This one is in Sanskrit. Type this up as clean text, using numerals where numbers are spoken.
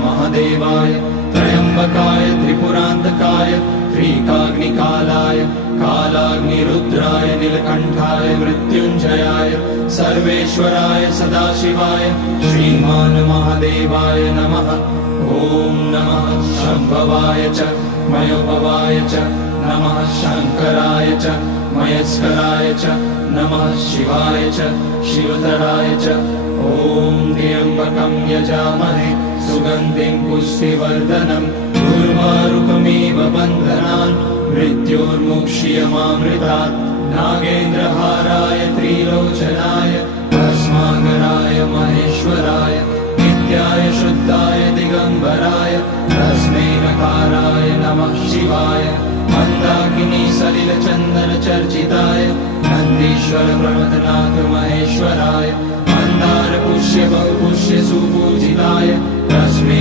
महादेवाय त्र्यंबकाय त्रिपुरांतकाय त्रिकाग्निकालाय कालाग्निरुद्राय नीलकंठाय मृत्युंजयाय सर्वेश्वराय सदाशिवाय श्रीमान महादेवाय नमः। ओम नमः शंभवाय च मयोभवाय च नमः शंकराय च मयस्कराय च नमः शिवाय च शिवतराय च। ओम त्र्यंबकं यजामहे सुगंधिं पुष्टिवर्धनम् उर्वारुकमिव बन्धनान् मृत्योर्मुक्षीयमामृतात्। नागेन्द्रहाराय त्रिलोचनाय भस्मांगराय महेश्वराय नित्याय शुद्धाय दिगंबराय तस्मै नकाराय नमः शिवाय। मंदाकिनी सलिल चंदन चर्चिताय नंदीश्वर प्रमथनाथ महेश्वराय मंदार पुष्य बहुपुष्य सुपूजिताय तस्मै